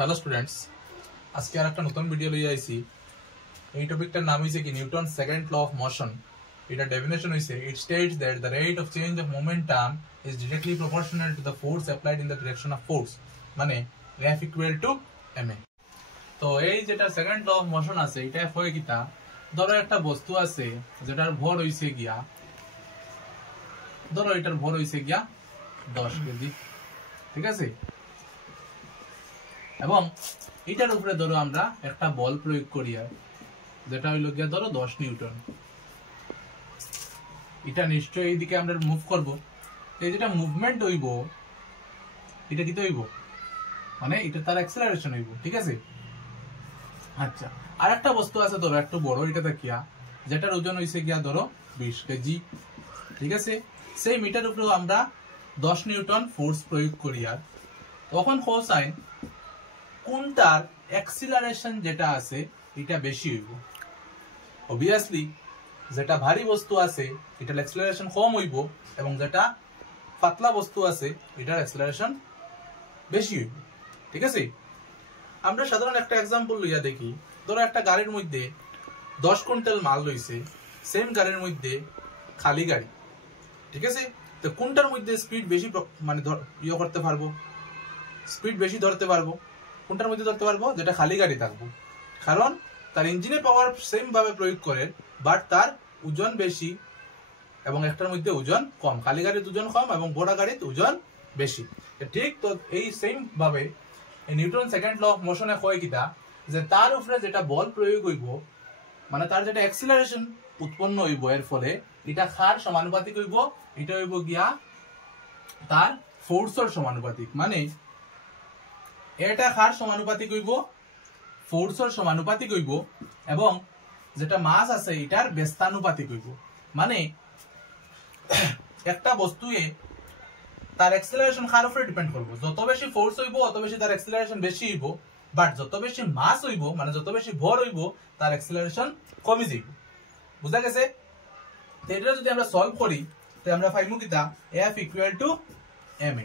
Hello students, আজকে আর একটা নতুন ভিডিও লইয়া আইছি। এই টপিকটার নাম হইছে কি Newton second law of motion. এটা ডেফিনেশন হইছে it states that the rate of change of momentum is directly proportional to the force applied in the direction of force, মানে F ইকুয়াল টু ma। তো এই যেটা second law of motion আছে এটা হয় কিতা, ধরো একটা বস্তু আছে যেটার ভর হইছে গিয়া, ধরো এটার ভর হইছে গিয়া 10 কেজি, ঠিক আছে, এবং এটার উপরে ধরো আমরা একটা বল প্রয়োগ করি যেটা হইল গিয়া ধরো 10 নিউটন। এটা নিশ্চয়ই এইদিকে আমরা মুভ করব, এই যেটা মুভমেন্ট হইব এটা কি হইব, মানে এটা তার অ্যাক্সেলারেশন হইব, ঠিক আছে। আচ্ছা, আর একটা বস্তু আছে ধরো একটু বড়, এটা দেখিয়া যেটার ওজন হইছে গিয়া ধরো 20 কেজি, ঠিক আছে। সেই মিটার উপরে আমরা 10 নিউটন ফোর্স প্রয়োগ করি, আর তখন কোসাইন কোনটার অ্যাক্সিলারেশন যেটা আছে এটা বেশি হইব। অবভিয়াসলি যেটা ভারী বস্তু আছে এটার অ্যাক্সিলারেশন কম হইব, এবং যেটা পাতলা বস্তু আছে এটার অ্যাক্সিলারেশন বেশি হইব, ঠিক আছে। আমরা সাধারণ একটা एग्जांपल লইয়া দেখি। ধরো একটা গাড়ির মধ্যে 10 কুইন্টাল মাল লইছে, সেম গাড়ির মধ্যে খালি গাড়ি, ঠিক আছে। তো কোনটার মধ্যে স্পিড বেশি মানে ইয়ে করতে পারবো, স্পিড বেশি ধরতে পারবো, কোনটার মধ্যে ধরতে পারবো, যেটা খালি গাড়ি থাকবো, কারণ তার ইঞ্জিনে পাওয়ার সেম ভাবে প্রয়োগ করে, বাট তার ওজন বেশি এবং একটার মধ্যে ওজন কম। খালি গাড়ির ওজন কম এবং বড় গাড়ির ওজন বেশি, ঠিক। তো এই সেম ভাবে নিউটন সেকেন্ড ল অফ মোশনে কয় কিটা, যে তার উপরে যেটা বল প্রয়োগ হইব, মানে তার যেটা অ্যাক্সিলারেশন উৎপন্ন হইব, এর ফলে এটা কার সমানুপাতিক হইব, এটা হইব গিয়া তার ফোর্সের সমানুপাতিক। মানে এটা কার সমানুপাতিক হইব, ফোর্সের সমানুপাতিক হইব, এবং যেটা মাস আছে এটার ব্যস্তানুপাতিক হইব। মানে একটা বস্তুয়ে তার অ্যাক্সিলারেশন কার উপরে ডিপেন্ড করব, যত বেশি ফোর্স হইব তত বেশি তার অ্যাক্সিলারেশন বেশি হইব, বাট যত বেশি মাস হইব, মানে যত বেশি ভর হইব, তার অ্যাক্সিলারেশন কমে যাইব। বুঝা গেছে? তো এটা যদি আমরা সলভ করি তাহলে আমরা পাইমু কিটা, F ইকুয়াল টু ma।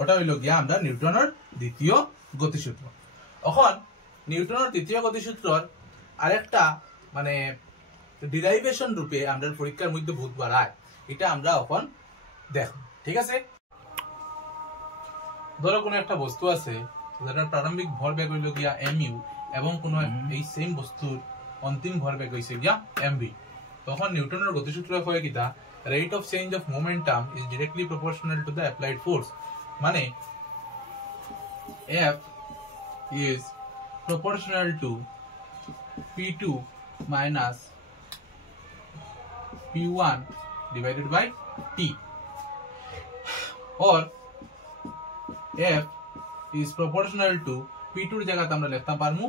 ওটা হইল গিয়া আমরা নিউটনের দ্বিতীয় গতিসূত্র। এখন নিউটনের তৃতীয় গতিসূত্রর আরেকটা মানে ডিরাইভেশন রূপে আমরা পরীক্ষার মধ্যে বহুতবার আয়, এটা আমরা এখন দেখো, ঠিক আছে। ধরো কোনো একটা বস্তু আছে যেটার প্রারম্ভিক ভরবেগ হইল গিয়া mu, এবং কোন এই সেম বস্তুর অন্তিম ভরবেগ হইছে গিয়া mv। তখন নিউটনের গতিসূত্র হয় কিটা, rate of change of momentum is directly proportional to the applied force, মানে F is proportional to P2 minus P1 divided by T, or F is proportional to P2 এর জায়গাতে আমরা লিখতে পারমু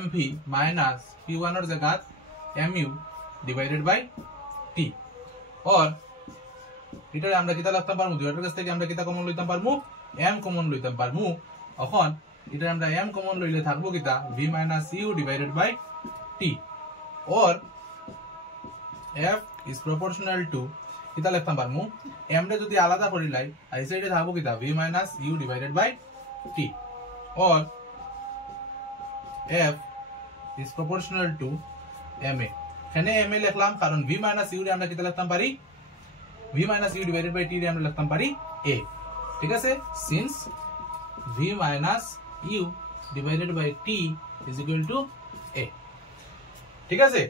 mv minus P1 এর জায়গাত mu divided by T, or এটা আমরা কিটা লিখতে পারমু, দুইটার কাছ থেকে আমরা কিটা কমন লইতে পারমু, m কমন লইতে পারমু। এখন এটা আমরা m কমন লইলে থাকবো কিটা, v minus u divided by T, or F is proportional to কিটা লিখতে পারমু, m রে যদি আলাদা করি লাই এই সাইডে থাকবো কিটা, v minus u divided by T, or F is proportional to ma। এখানে ma লিখলাম কারণ v minus u রে আমরা কিটা লিখতে পারি, v minus u divided by T রে আমরা লিখতে পারি a, ঠিক আছে। Since v minus u divided by T is equal to a, ঠিক আছে।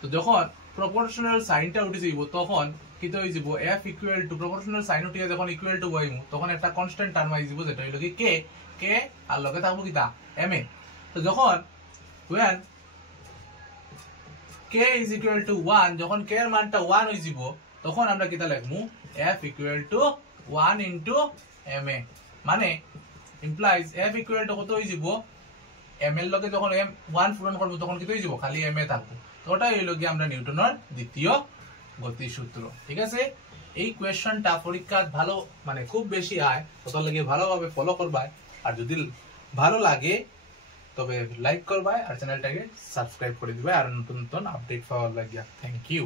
তো যখন প্রপোর্শনাল সাইনটা উঠে যাইব তখন কি হয়ে যাব, F equal to proportional sign উঠিয়া যখন ইকুয়াল টু বইমু তখন একটা কনস্ট্যান্ট টার্ম আই যাব, যেটা হইল কি k আর লগে থাকবো কিটা ma। তো যখন when k is equal to 1, যখন k এর মানটা 1 হই যাব তখন আমরা কিটা লিখমু, F equal to 1 into ma, মানে implies F equal to কত হই যাব, m এর লগে যখন m 1 পূরণ করব তখন কি হই যাব, খালি ma থাকবো। তো ওটাই হইল কি আমরা নিউটনের দ্বিতীয় গতিসূত্র, ঠিক আছে। এই কোয়েশ্চনটা পরীক্ষা ভালো মানে খুব বেশি আয়, তোর লাগে ভালোভাবে ফলো করবা, আর যদি ভালো লাগে তবে লাইক করবা আর চ্যানেলটাকে সাবস্ক্রাইব করে দিবা আর নতুন নতুন আপডেট পাওয়ার লাগিয়া। Thank you.